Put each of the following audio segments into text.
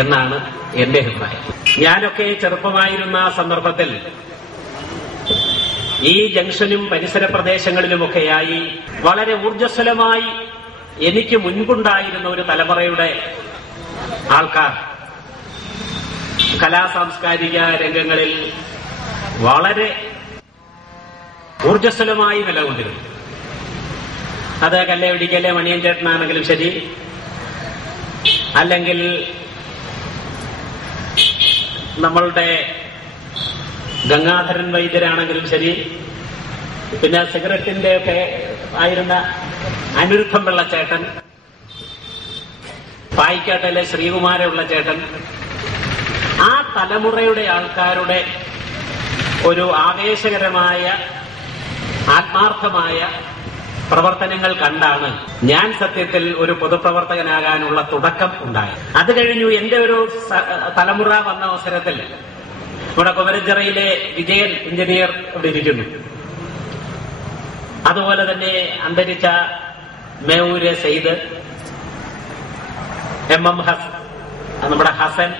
എന്നാണ് എന്റെ അഭിപ്രായം. ഞാനൊക്കെ ചെറുപ്പമായിരുന്ന സന്ദർഭത്തിൽ ഈ ജംഗ്ഷനും പരിസര പ്രദേശങ്ങളിലുമൊക്കെയായി വളരെ ഊർജ്ജസ്വലമായി എനിക്ക് മുൻപുണ്ടായിരുന്ന ഒരു തലമുറയുടെ ആൾക്കാർ കലാസാംസ്കാരിക രംഗങ്ങളിൽ വളരെ ഊർജ്ജസ്വലമായി നിലകൊണ്ടിരുന്നു. അത് കല്ലേടിക്കലെ മണിയൻ ചേട്ടനാണെങ്കിലും ശരി, അല്ലെങ്കിൽ നമ്മളുടെ ഗംഗാധരൻ വൈദ്യരാണെങ്കിലും ശരി, പിന്നെ സിഗരറ്റിന്റെ ഒക്കെ ആയിരുന്ന അനിരുദ്ധം പിള്ളച്ചേട്ടൻ, പായിക്കാട്ടിലെ ശ്രീകുമാരപിള്ള ചേട്ടൻ, ആ തലമുറയുടെ ആൾക്കാരുടെ ഒരു ആവേശകരമായ ആത്മാർത്ഥമായ പ്രവർത്തനങ്ങൾ കണ്ടാണ് ഞാൻ സത്യത്തിൽ ഒരു പൊതുപ്രവർത്തകനാകാനുള്ള തുടക്കം ഉണ്ടായത്. അത് കഴിഞ്ഞു എന്റെ ഒരു തലമുറ വന്ന അവസരത്തിൽ ഇവിടെ കുമരഞ്ചിറയിലെ വിജയൻ എഞ്ചിനീയർ ഇവിടെ ഇരിക്കുന്നു. അതുപോലെ തന്നെ അന്തരിച്ച മേവൂര് സെയ്ദ്, MM നമ്മുടെ ഹസൻ,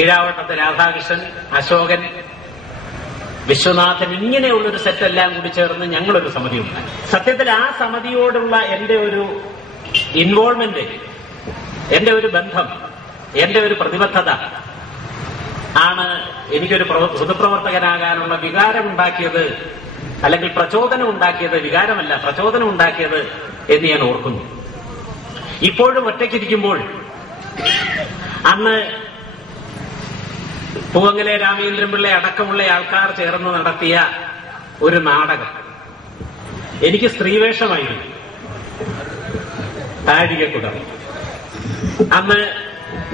ഈഴാവട്ടത്ത് രാധാകൃഷ്ണൻ, അശോകൻ, വിശ്വനാഥൻ, ഇങ്ങനെയുള്ളൊരു സെറ്റ് എല്ലാം കൂടി ചേർന്ന് ഞങ്ങളൊരു സമിതി ഉണ്ടായി. സത്യത്തിൽ ആ സമിതിയോടുള്ള എന്റെ ഒരു ഇൻവോൾവ്മെന്റ്, എന്റെ ഒരു ബന്ധം, എന്റെ ഒരു പ്രതിബദ്ധത ആണ് എനിക്കൊരു പൊതുപ്രവർത്തകനാകാനുള്ള വികാരമുണ്ടാക്കിയത്, അല്ലെങ്കിൽ പ്രചോദനം ഉണ്ടാക്കിയത്. വികാരമല്ല, പ്രചോദനം ഉണ്ടാക്കിയത് എന്ന് ഞാൻ ഓർക്കുന്നു. ഇപ്പോഴും ഒറ്റയ്ക്കിരിക്കുമ്പോൾ അന്ന് പൂവങ്ങലെ രാമേന്ദ്രൻപിള്ള അടക്കമുള്ള ആൾക്കാർ ചേർന്ന് നടത്തിയ ഒരു നാടകം എനിക്ക് സ്ത്രീവേഷമായിരുന്നു. താഴികക്കുടം. അന്ന്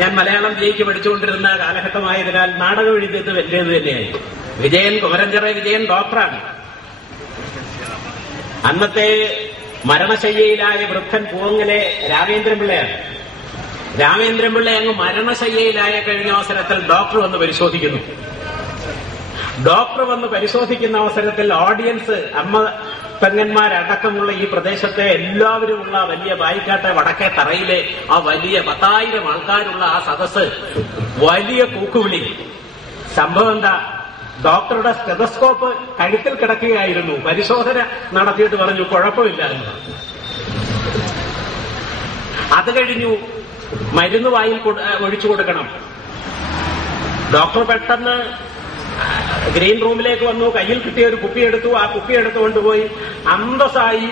ഞാൻ മലയാളം ജയിക്ക് പഠിച്ചുകൊണ്ടിരുന്ന കാലഘട്ടമായതിനാൽ നാടകം എഴുതിയത് വലിയത് തന്നെയായിരുന്നു. വിജയൻ, കുമരഞ്ചിറ വിജയൻ ഡോക്ടറാണ്. അന്നത്തെ മരണശയ്യയിലായ വൃദ്ധൻ പൂവങ്ങലെ രാമേന്ദ്രൻപിള്ളയാണ്. രാമേന്ദ്രൻപിള്ള അങ്ങ് മരണശയ്യയിലായ കഴിഞ്ഞ അവസരത്തിൽ ഡോക്ടർ വന്ന് പരിശോധിക്കുന്നു. ഡോക്ടർ വന്ന് പരിശോധിക്കുന്ന അവസരത്തിൽ ഓഡിയൻസ്, അമ്മ പെങ്ങന്മാരടക്കമുള്ള ഈ പ്രദേശത്തെ എല്ലാവരുമുള്ള വലിയ പായിക്കാട്ടെ വടക്കേ തറയിലെ ആ വലിയ 10,000 ആൾക്കാരുള്ള ആ സദസ്സ് വലിയ കൂക്കുവിളി. സംഭവം എന്താ? ഡോക്ടറുടെ സ്റ്റെതസ്കോപ്പ് കഴുത്തിൽ കിടക്കുകയായിരുന്നു. പരിശോധന നടത്തിയിട്ട് പറഞ്ഞു കുഴപ്പമില്ല എന്ന്. അത് കഴിഞ്ഞു മരുന്ന് വായിൽ ഒഴിച്ചു കൊടുക്കണം. ഡോക്ടർ പെട്ടെന്ന് ഗ്രീൻ റൂമിലേക്ക് വന്നു. കയ്യിൽ കിട്ടിയ ഒരു കുപ്പിയെടുത്തു. ആ കുപ്പിയെടുത്തുകൊണ്ടുപോയി അന്തസ്സായി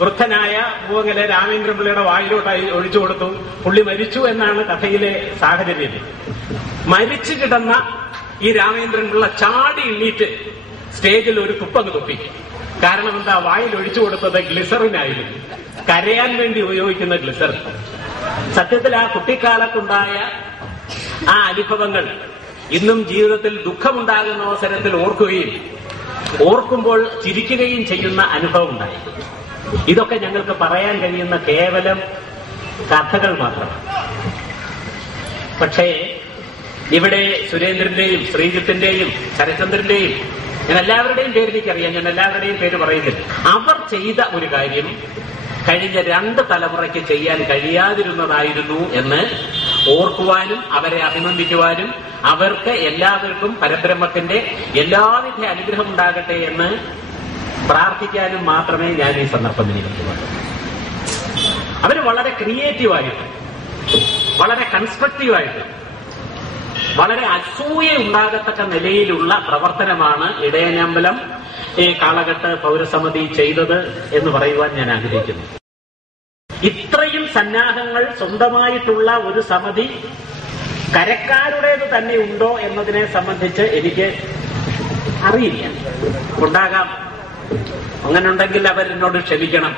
വൃദ്ധനായ പൂവങ്ങലെ രാമേന്ദ്രൻപിള്ളയുടെ വായിലോട്ടായി ഒഴിച്ചു കൊടുത്തു. പുള്ളി മരിച്ചു എന്നാണ് കഥയിലെ സാഹചര്യം. മരിച്ചു കിടന്ന ഈ രാമേന്ദ്രൻപിള്ള ചാടി എണ്ണീറ്റ് സ്റ്റേജിൽ ഒരു തുപ്പങ്ങ് തുപ്പി. കാരണം എന്താ? വായിൽ ഒഴിച്ചു കൊടുത്തത് ഗ്ലിസറിനായിരുന്നു, കരയാൻ വേണ്ടി ഉപയോഗിക്കുന്ന ഗ്ലിസറിൻ. സത്യത്തിൽ ആ കുട്ടിക്കാലത്തുണ്ടായ ആ അനുഭവങ്ങൾ ഇന്നും ജീവിതത്തിൽ ദുഃഖമുണ്ടാകുന്ന അവസരത്തിൽ ഓർക്കുകയും ഓർക്കുമ്പോൾ ചിരിക്കുകയും ചെയ്യുന്ന അനുഭവം ഉണ്ടായി. ഇതൊക്കെ ഞങ്ങൾക്ക് പറയാൻ കഴിയുന്ന കേവലം കഥകൾ മാത്രമാണ്. പക്ഷേ ഇവിടെ സുരേന്ദ്രന്റെയും ശ്രീജിത്തിന്റെയും ശരചന്ദ്രന്റെയും, ഞാൻ എല്ലാവരുടെയും പേര് എനിക്കറിയാം, ഞാൻ എല്ലാവരുടെയും പേര് പറയുന്നില്ല. അവർ ചെയ്ത ഒരു കാര്യം കഴിഞ്ഞ 2 തലമുറയ്ക്ക് ചെയ്യാൻ കഴിയാതിരുന്നതായിരുന്നു എന്ന് ഓർക്കുവാനും അവരെ അഭിനന്ദിക്കുവാനും അവർക്ക് എല്ലാവർക്കും പരബ്രഹ്മത്തിന്റെ എല്ലാവിധ അനുഗ്രഹം ഉണ്ടാകട്ടെ എന്ന് പ്രാർത്ഥിക്കാനും മാത്രമേ ഞാൻ ഈ സന്ദർഭം വിനിയോഗിക്കുന്നുള്ളൂ. അവര് വളരെ ക്രിയേറ്റീവായിട്ട്, വളരെ കൺസ്ട്രക്റ്റീവായിട്ട്, വളരെ അസൂയ ഉണ്ടാകത്തക്ക നിലയിലുള്ള പ്രവർത്തനമാണ് ഇടയനമ്പലം ഈ കാളകെട്ട് പൗരസമിതി ചെയ്തത് എന്ന് പറയുവാൻ ഞാൻ ആഗ്രഹിക്കുന്നു. ഇത്രയും സന്നാഹങ്ങൾ സ്വന്തമായിട്ടുള്ള ഒരു സമിതി കരക്കാരുടേത് തന്നെ ഉണ്ടോ എന്നതിനെ സംബന്ധിച്ച് എനിക്ക് അറിയില്ല. ഉണ്ടാകാം. അങ്ങനെ ഉണ്ടെങ്കിൽ അവരെന്നോട് ക്ഷമിക്കണം.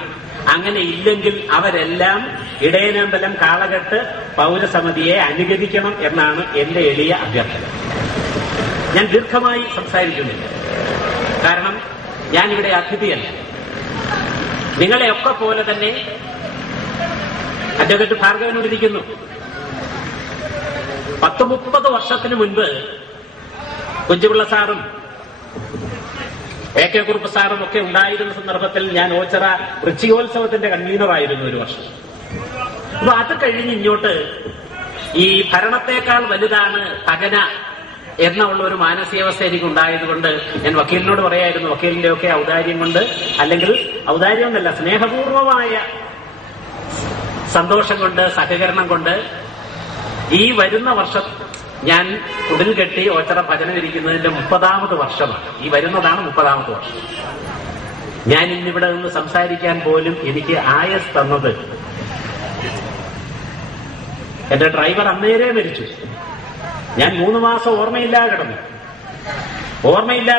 അങ്ങനെ ഇല്ലെങ്കിൽ അവരെല്ലാം ഇടയനമ്പലം കാളകെട്ട് പൗരസമിതിയെ അനുഗമിക്കണം എന്നാണ് എന്റെ എളിയ അഭ്യർത്ഥന. ഞാൻ ദീർഘമായി സംസാരിക്കുന്നില്ല, കാരണം ഞാനിവിടെ അതിഥിയല്ല. നിങ്ങളെയൊക്കെ പോലെ തന്നെ അഡ്വക്കേറ്റ് ഭാർഗവനോടിരിക്കുന്നു. 10-30 വർഷത്തിന് മുൻപ് കുഞ്ചുപിള്ള സാറും AK കുറുപ്പ് സാറും ഒക്കെ ഉണ്ടായിരുന്ന സന്ദർഭത്തിൽ ഞാൻ ഓച്ചിറ വൃശ്ചികോത്സവത്തിന്റെ കൺവീനറായിരുന്നു ഒരു വർഷം. അപ്പൊ അത് കഴിഞ്ഞ് ഇങ്ങോട്ട് ഈ ഭരണത്തെക്കാൾ വലുതാണ് ഭജന എന്നുള്ള ഒരു മാനസികാവസ്ഥ എനിക്കുണ്ടായതുകൊണ്ട് ഞാൻ വക്കീലിനോട് പറയായിരുന്നു, വക്കീലിന്റെ ഒക്കെ ഔദാര്യം കൊണ്ട്, അല്ലെങ്കിൽ ഔദാര്യം എന്നല്ല, സ്നേഹപൂർവമായ സന്തോഷം കൊണ്ട്, സഹകരണം കൊണ്ട് ഈ വരുന്ന വർഷം ഞാൻ കുടിൽ കെട്ടി ഓച്ചിറ ഭജനം ഇരിക്കുന്നതിന്റെ 30ാമത് വർഷമാണ്. ഈ വരുന്നതാണ് 30ാമത് വർഷം. ഞാൻ ഇന്നിവിടെ നിന്ന് സംസാരിക്കാൻ പോലും എനിക്ക് ആയസ് തന്നത് എന്റെ ഡ്രൈവർ അന്നേരെ മരിച്ചു. ഞാൻ 3 മാസം ഓർമ്മയില്ലാതെ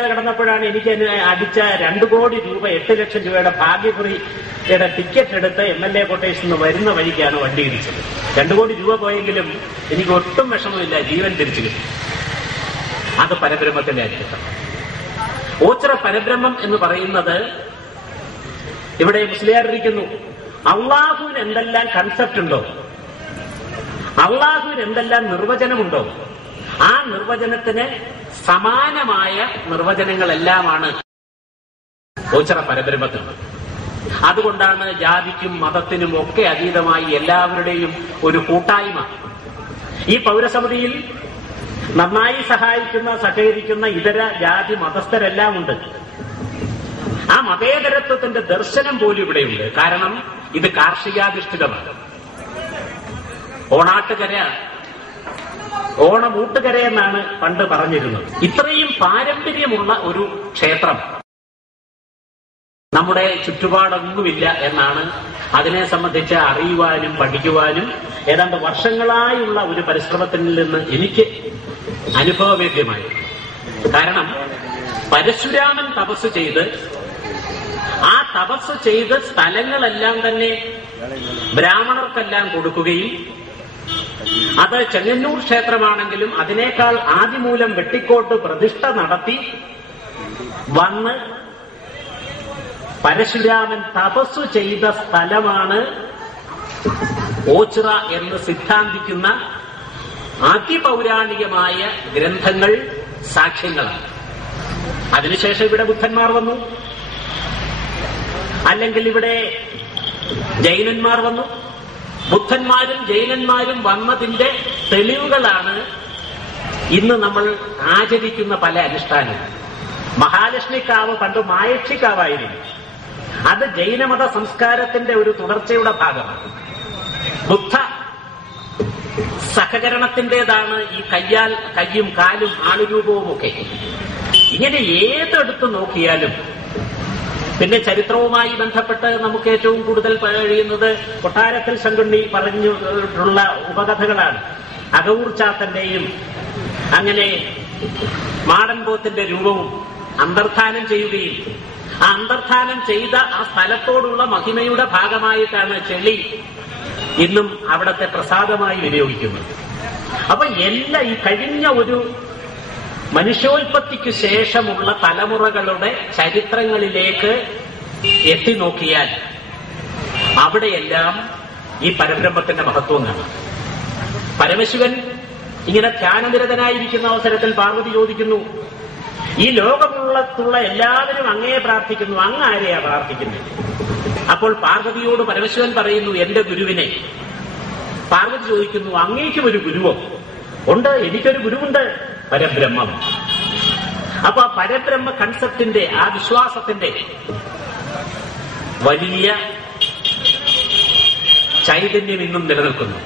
കിടന്നപ്പോഴാണ് എനിക്ക് അടിച്ച 2 കോടി രൂപ 8 ലക്ഷം രൂപയുടെ ഭാഗ്യക്കുറിയുടെ ടിക്കറ്റ് എടുത്ത് MLA ക്വട്ടേഷനിൽ നിന്ന് വരുന്ന വഴിക്കാണ് വണ്ടി ഇടിച്ചത്. 2 കോടി രൂപ പോയെങ്കിലും എനിക്ക് ഒട്ടും വിഷമമില്ല, ജീവൻ തിരിച്ചു കിട്ടി. അത് പരബ്രഹ്മത്തിന്റെ അരിഷ്ടം. ഓച്ചിറ പരബ്രഹ്മം എന്ന് പറയുന്നത്, ഇവിടെ മുസ്ലിയാരിരിക്കുന്നു, അള്ളാഹുവിന് എന്തെല്ലാം കൺസെപ്റ്റ് ഉണ്ടോ, അള്ളാഹുവിന് എന്തെല്ലാം നിർവചനമുണ്ടോ, ആ നിർവചനത്തിന് സമാനമായ നിർവചനങ്ങളെല്ലാമാണ് ഓച്ചിറ പരബ്രഹ്മത്തിനുള്ളത്. അതുകൊണ്ടാണ് ജാതിക്കും മതത്തിനും ഒക്കെ അതീതമായി എല്ലാവരുടെയും ഒരു കൂട്ടായ്മ. ഈ പൗരസമിതിയിൽ നന്നായി സഹായിക്കുന്ന, സഹകരിക്കുന്ന ഇതര ജാതി മതസ്ഥരെല്ലാം ഉണ്ട്. ആ മതേതരത്വത്തിന്റെ ദർശനം പോലും ഇവിടെയുണ്ട്. കാരണം ഇത് കാർഷികാധിഷ്ഠിതമാണ്. ഓണമൂട്ടുകര എന്നാണ് പണ്ട് പറഞ്ഞിരുന്നത്. ഇത്രയും പാരമ്പര്യമുള്ള ഒരു ക്ഷേത്രം നമ്മുടെ ചുറ്റുപാടൊന്നുമില്ല എന്നാണ് അതിനെ സംബന്ധിച്ച് അറിയുവാനും പഠിക്കുവാനും ഏതാണ്ട് വർഷങ്ങളായുള്ള ഒരു പരിശ്രമത്തിൽ നിന്ന് എനിക്ക് അനുഭവവേദ്യമായി. കാരണം പരശുരാമൻ തപസ് ചെയ്ത്, ആ തപസ് ചെയ്ത് സ്ഥലങ്ങളെല്ലാം തന്നെ ബ്രാഹ്മണർക്കെല്ലാം കൊടുക്കുകയും, അത് ചെങ്ങന്നൂർ ക്ഷേത്രമാണെങ്കിലും അതിനേക്കാൾ ആദിമൂലം വെട്ടിക്കോട്ട് പ്രതിഷ്ഠ നടത്തി വന്ന് പരശുരാമൻ തപസ്സു ചെയ്ത സ്ഥലമാണ് ഓച്ചിറ എന്ന് സിദ്ധാന്തിക്കുന്ന അതിപൗരാണികമായ ഗ്രന്ഥങ്ങൾ സാക്ഷ്യങ്ങളാണ്. അതിനുശേഷം ഇവിടെ ബുദ്ധന്മാർ വന്നു, അല്ലെങ്കിൽ ഇവിടെ ജൈനന്മാർ വന്നു. ബുദ്ധന്മാരും ജൈനന്മാരും വന്നതിന്റെ തെളിവുകളാണ് ഇന്ന് നമ്മൾ ആചരിക്കുന്ന പല അനുഷ്ഠാനങ്ങൾ. മഹാലക്ഷ്മിക്കാവ് പണ്ട് മായക്ഷിക്കാവായിരുന്നു. അത് ജൈനമത സംസ്കാരത്തിന്റെ ഒരു തുടർച്ചയുടെ ഭാഗമാണ്. ബുദ്ധ സഹകരണത്തിന്റേതാണ് ഈ കയ്യും കാലും ആളുരൂപവും ഒക്കെ. ഇങ്ങനെ ഏതെടുത്ത് നോക്കിയാലും, പിന്നെ ചരിത്രവുമായി ബന്ധപ്പെട്ട് നമുക്ക് ഏറ്റവും കൂടുതൽ കഴിയുന്നത് കൊട്ടാരത്തിൽ ശങ്കുണ്ണി പറഞ്ഞിട്ടുള്ള ഉപകഥകളാണ്. അകവൂർ ചാത്തന്റെയും അങ്ങനെ മാടൻപോത്തിന്റെ രൂപവും അന്തർധാനം ചെയ്യുകയും, ആ അന്തർധാനം ചെയ്ത ആ സ്ഥലത്തോടുള്ള മഹിമയുടെ ഭാഗമായിട്ടാണ് ചെളി ഇന്നും അവിടത്തെ പ്രസാദമായി വിനിയോഗിക്കുന്നത്. അപ്പൊ ഈ കഴിഞ്ഞ ഒരു മനുഷ്യോൽപത്തിക്ക് ശേഷമുള്ള തലമുറകളുടെ ചരിത്രങ്ങളിലേക്ക് എത്തി നോക്കിയാൽ അവിടെയെല്ലാം ഈ പരബ്രഹ്മത്തിന്റെ മഹത്വം കാണാം. പരമശിവൻ ഇങ്ങനെ ധ്യാനനിരതനായിരിക്കുന്ന അവസരത്തിൽ പാർവതി ചോദിക്കുന്നു, ഈ ലോകമുള്ള എല്ലാവരും അങ്ങയെ പ്രാർത്ഥിക്കുന്നു, അങ്ങ് ആരെയാ പ്രാർത്ഥിക്കുന്നത്? അപ്പോൾ പാർവതിയോട് പരമശിവൻ പറയുന്നു, എന്റെ ഗുരുവിനെ. പാർവതി ചോദിക്കുന്നു, അങ്ങേക്കും ഒരു ഗുരുവോ? ഉണ്ട്, എനിക്കൊരു ഗുരുവുണ്ട്, പരബ്രഹ്മം. അപ്പൊ ആ പരബ്രഹ്മ കൺസെപ്റ്റിന്റെ, ആ വിശ്വാസത്തിന്റെ വലിയ ചൈതന്യം ഇന്നും നിലനിൽക്കുന്നു.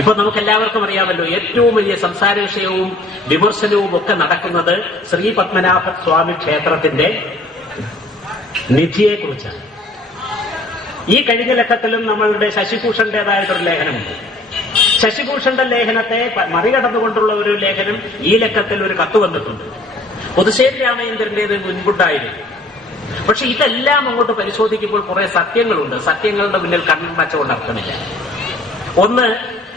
ഇപ്പൊ നമുക്കെല്ലാവർക്കും അറിയാമല്ലോ, ഏറ്റവും വലിയ സംസാര വിഷയവും വിമർശനവും ഒക്കെ നടക്കുന്നത് ശ്രീ പത്മനാഭ സ്വാമി ക്ഷേത്രത്തിന്റെ നിധിയെക്കുറിച്ചാണ്. ഈ കഴിഞ്ഞ ലക്കത്തിലും നമ്മളുടെ ശശിഭൂഷന്റേതായിട്ടൊരു ലേഖനമുണ്ട്. ശശിഭൂഷന്റെ ലേഖനത്തെ മറികടന്നുകൊണ്ടുള്ള ഒരു ലേഖനം ഈ ലക്കത്തിൽ ഒരു കത്ത് വന്നിട്ടുണ്ട്. പുതുശ്ശേരി രാമചന്ദ്രന്റേത് മുൻപുണ്ടായിരുന്നു. പക്ഷെ ഇതെല്ലാം അങ്ങോട്ട് പരിശോധിക്കുമ്പോൾ കുറെ സത്യങ്ങളുണ്ട്. സത്യങ്ങളുടെ മുന്നിൽ കണ്ണടച്ചുകൊണ്ട് അർത്ഥമില്ല. ഒന്ന്,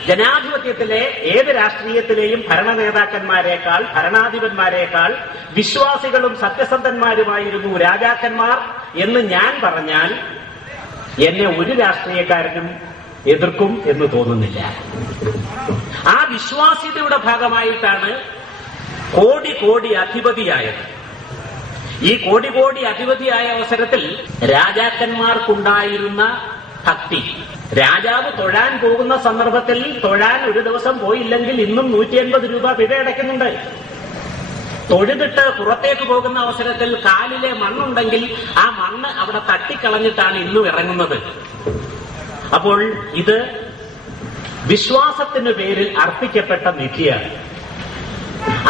ജനാധിപത്യത്തിലെ ഏത് രാഷ്ട്രീയത്തിലെയും ഭരണ നേതാക്കന്മാരെക്കാൾ, ഭരണാധിപന്മാരെക്കാൾ വിശ്വാസികളും സത്യസന്ധന്മാരുമായിരുന്നു രാജാക്കന്മാർ എന്ന് ഞാൻ പറഞ്ഞാൽ എന്നെ ഒരു രാഷ്ട്രീയക്കാരനും എതിർക്കും എന്ന് തോന്നുന്നില്ല. ആ വിശ്വാസ്യതയുടെ ഭാഗമായിട്ടാണ് കോടി അധിപതിയായത്. ഈ കോടി അധിപതിയായ അവസരത്തിൽ രാജാക്കന്മാർക്കുണ്ടായിരുന്ന ഭക്തി, രാജാവ് തൊഴാൻ പോകുന്ന സന്ദർഭത്തിൽ തൊഴാൻ ഒരു ദിവസം പോയില്ലെങ്കിൽ ഇന്നും 180 രൂപ പിഴ അടയ്ക്കുന്നുണ്ട്. തൊഴുതിട്ട് പുറത്തേക്ക് പോകുന്ന അവസരത്തിൽ കാലിലെ മണ്ണുണ്ടെങ്കിൽ ആ മണ്ണ് അവിടെ തട്ടിക്കളഞ്ഞിട്ടാണ് ഇന്നും ഇറങ്ങുന്നത്. അപ്പോൾ ഇത് വിശ്വാസത്തിന് പേരിൽ അർപ്പിക്കപ്പെട്ട നിധിയാണ്.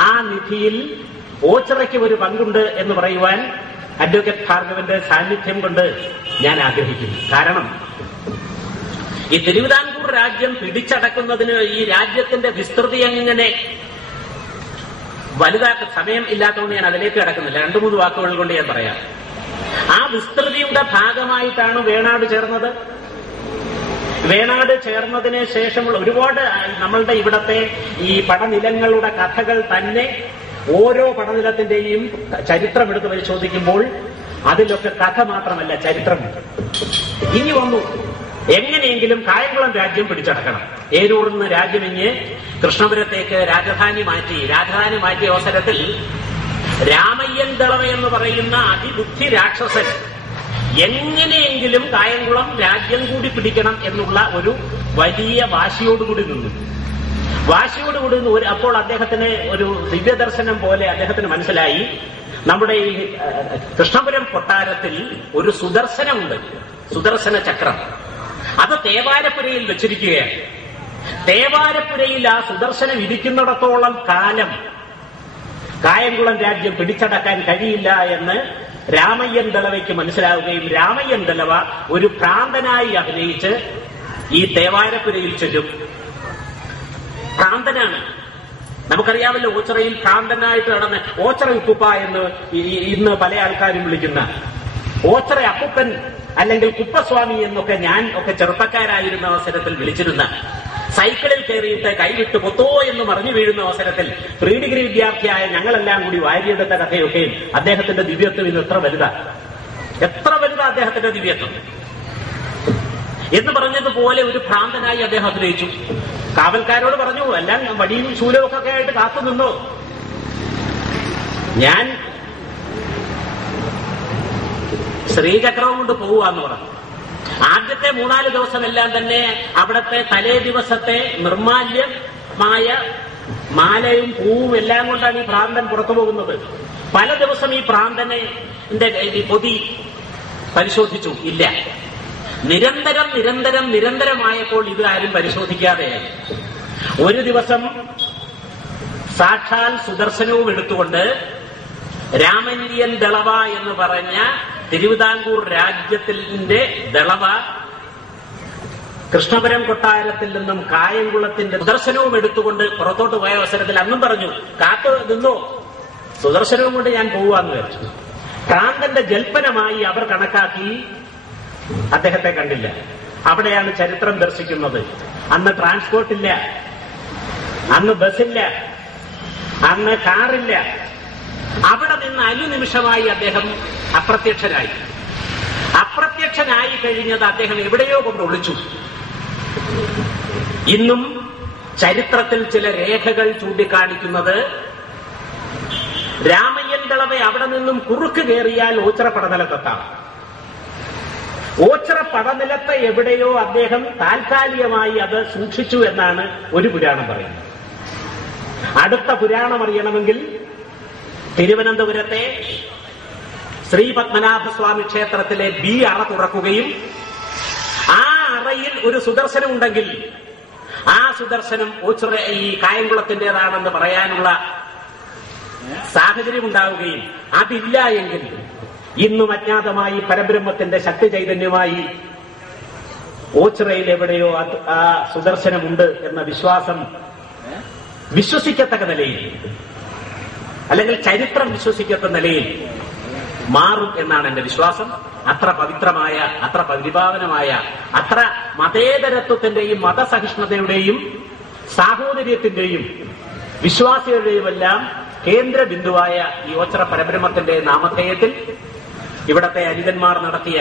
ആ നിധിയിൽ ഓച്ചിറയ്ക്ക് ഒരു പങ്കുണ്ട് എന്ന് പറയുവാൻ അഡ്വക്കേറ്റ് ഭാർഗവന്റെ സാന്നിധ്യം കൊണ്ട് ഞാൻ ആഗ്രഹിക്കുന്നു. കാരണം ഈ തിരുവിതാംകൂർ രാജ്യം പിടിച്ചടക്കുന്നതിന് ഈ രാജ്യത്തിന്റെ വിസ്തൃതി എങ്ങനെ വലുതാക്കുന്ന സമയം ഇല്ലാത്തതുകൊണ്ട് ഞാൻ അതിലേക്ക് കടക്കുന്നില്ല. 2-3 വാക്കുകൾ കൊണ്ട് ഞാൻ പറയാം. ആ വിസ്തൃതിയുടെ ഭാഗമായിട്ടാണ് വേണാട് ചേർന്നത്. വേണാട് ചേർന്നതിന് ശേഷമുള്ള ഒരുപാട് നമ്മളുടെ ഇവിടത്തെ ഈ പടനിലങ്ങളുടെ കഥകൾ തന്നെ ഓരോ പടനിലത്തിന്റെയും ചരിത്രം എടുത്ത് പരിശോധിക്കുമ്പോൾ അതിലൊക്കെ കഥ മാത്രമല്ല ചരിത്രമുണ്ട്. ഇനി വന്നു എങ്ങനെയെങ്കിലും കായംകുളം രാജ്യം പിടിച്ചടക്കണം. ഏരൂരിൽ നിന്ന് രാജ്യമിഞ്ഞ് കൃഷ്ണപുരത്തേക്ക് രാജധാനി മാറ്റിയ അവസരത്തിൽ രാമയ്യൻ ദളവ എന്ന് പറയുന്ന അതിബുദ്ധി രാക്ഷസൻ എങ്ങനെയെങ്കിലും കായംകുളം രാജ്യം കൂടി പിടിക്കണം എന്നുള്ള ഒരു വലിയ വാശിയോടുകൂടി നിന്നു. അപ്പോൾ അദ്ദേഹത്തിന് ഒരു ദിവ്യദർശനം പോലെ അദ്ദേഹത്തിന് മനസ്സിലായി, നമ്മുടെ ഈ കൃഷ്ണപുരം കൊട്ടാരത്തിൽ ഒരു സുദർശനമുണ്ട്, സുദർശന ചക്രം. അത് തേവാരപ്പുരയിൽ വെച്ചിരിക്കുകയാണ്. തേവാരപ്പുരയിൽ ആ സുദർശനം ഇരിക്കുന്നിടത്തോളം കാലം കായംകുളം രാജ്യം പിടിച്ചടക്കാൻ കഴിയില്ല എന്ന് രാമയ്യൻ ദളവയ്ക്ക് മനസ്സിലാവുകയും രാമയ്യൻ ദളവ ഒരു ഭ്രാന്തനായി അഭിനയിച്ച് ഈ തേവാരപ്പുരയിൽ ചെല്ലും. ഭ്രാന്തനാണ്. നമുക്കറിയാമല്ലോ ഓച്ചിറയിൽ ഭ്രാന്തനായിട്ട് നടന്ന് ഓച്ചിറ ഉപ്പുപ്പ എന്ന് ഇന്ന് പല ആൾക്കാരും വിളിക്കുന്ന ഓച്ചിറ അപ്പുപ്പൻ അല്ലെങ്കിൽ കുപ്പസ്വാമി എന്നൊക്കെ ഞാൻ ഒക്കെ ചെറുപ്പക്കാരായിരുന്ന അവസരത്തിൽ വിളിച്ചിരുന്ന, സൈക്കിളിൽ കയറിയിട്ട് കൈവിട്ട് പൊത്തോ എന്ന് മറിഞ്ഞു വീഴുന്ന അവസരത്തിൽ പ്രീ ഡിഗ്രി വിദ്യാർത്ഥിയായ ഞങ്ങളെല്ലാം കൂടി വാരിയെടുത്ത കഥയൊക്കെയും അദ്ദേഹത്തിന്റെ ദിവ്യത്വം ഇന്ന് എത്ര വലുതാ അദ്ദേഹത്തിന്റെ ദിവ്യത്വം എന്ന് പറഞ്ഞതുപോലെ ഒരു ഭ്രാന്തനായി അദ്ദേഹം അഭിനയിച്ചു. കാവൽക്കാരോട് പറഞ്ഞു, എല്ലാം വടിയും ശൂലവും ഒക്കെ ആയിട്ട് കാത്തു നിന്നോ, ഞാൻ ശ്രീചക്രവും കൊണ്ട് പോവുകയെന്ന് പറഞ്ഞു. ആദ്യത്തെ 3-4 ദിവസമെല്ലാം തന്നെ അവിടത്തെ തലേ ദിവസത്തെ നിർമാല്യമായ മാലയും പൂവും എല്ലാം കൊണ്ടാണ് ഈ ഭ്രാന്തൻ പുറത്തു പോകുന്നത്. പല ദിവസം ഈ ഭ്രാന്തനെ പൊതി പരിശോധിച്ചു, ഇല്ല. നിരന്തരമായപ്പോൾ ഇത് ആരും പരിശോധിക്കാതെയായി. ഒരു ദിവസം സാക്ഷാൽ സുദർശനവും എടുത്തുകൊണ്ട് രാമയ്യൻ ദളവ എന്ന് പറഞ്ഞ തിരുവിതാംകൂർ രാജ്യത്തിന്റെ ദളവ കൃഷ്ണപുരം കൊട്ടാരത്തിൽ നിന്നും കായംകുളത്തിന്റെ സുദർശനവും എടുത്തുകൊണ്ട് പുറത്തോട്ട് പോയ അവസരത്തിൽ അന്നും പറഞ്ഞു, കാത്തു നിന്നോ, സുദർശനവും കൊണ്ട് ഞാൻ പോവാന്ന് വിചാരിച്ചു. ഭ്രാന്തന്റെ ജൽപ്പനമായി അവർ കണക്കാക്കി അദ്ദേഹത്തെ കണ്ടില്ല. അവിടെയാണ് ചരിത്രം ദർശിക്കുന്നത്. അന്ന് ട്രാൻസ്പോർട്ടില്ല, അന്ന് ബസ്സില്ല, അന്ന് കാറില്ല. അവിടെ നിന്ന് അനുനിമിഷമായി അദ്ദേഹം അപ്രത്യക്ഷനായി കഴിഞ്ഞത് അദ്ദേഹം എവിടെയോ കൊണ്ട് ഒളിച്ചു. ഇന്നും ചരിത്രത്തിൽ ചില രേഖകൾ ചൂണ്ടിക്കാണിക്കുന്നത് രാമയ്യൻ ദളവ അവിടെ നിന്നും കുറുക്ക് കയറിയാൽ ഓച്ചിറ പടനിലത്തെത്താം. ഓച്ചിറ പടനിലത്തെ എവിടെയോ അദ്ദേഹം താൽക്കാലികമായി അത് സൂക്ഷിച്ചു എന്നാണ് ഒരു പുരാണം പറയുന്നത്. അടുത്ത പുരാണം അറിയണമെങ്കിൽ തിരുവനന്തപുരത്തെ ശ്രീ പത്മനാഭസ്വാമി ക്ഷേത്രത്തിലെ ബി അറ തുറക്കുകയും ആ അറയിൽ ഒരു സുദർശനം ഉണ്ടെങ്കിൽ ആ സുദർശനം ഓച്ചിറ ഈ കായംകുളത്തിന്റേതാണെന്ന് പറയാനുള്ള സാഹചര്യം ഉണ്ടാവുകയും അതില്ല എങ്കിൽ ഇന്നും അജ്ഞാതമായി പരബ്രഹ്മത്തിന്റെ ശക്തി ചൈതന്യമായി ഓച്ചിറയിൽ എവിടെയോ ആ സുദർശനമുണ്ട് എന്ന വിശ്വാസം വിശ്വസിക്കത്തക്ക നിലയിൽ, അല്ലെങ്കിൽ ചരിത്രം വിശ്വസിക്കത്ത നിലയിൽ മാറും എന്നാണ് എന്റെ വിശ്വാസം. അത്ര പവിത്രമായ, അത്ര പരിപാവനമായ, അത്ര മതേതരത്വത്തിന്റെയും മതസഹിഷ്ണുതയുടെയും സാഹോദര്യത്തിന്റെയും വിശ്വാസികളുടെയുമെല്ലാം കേന്ദ്ര ബിന്ദുവായ ഈ ഓച്ചിറ പരബ്രഹ്മത്തിന്റെ നാമധേയത്തിൽ ഇവിടത്തെ അരികന്മാർ നടത്തിയ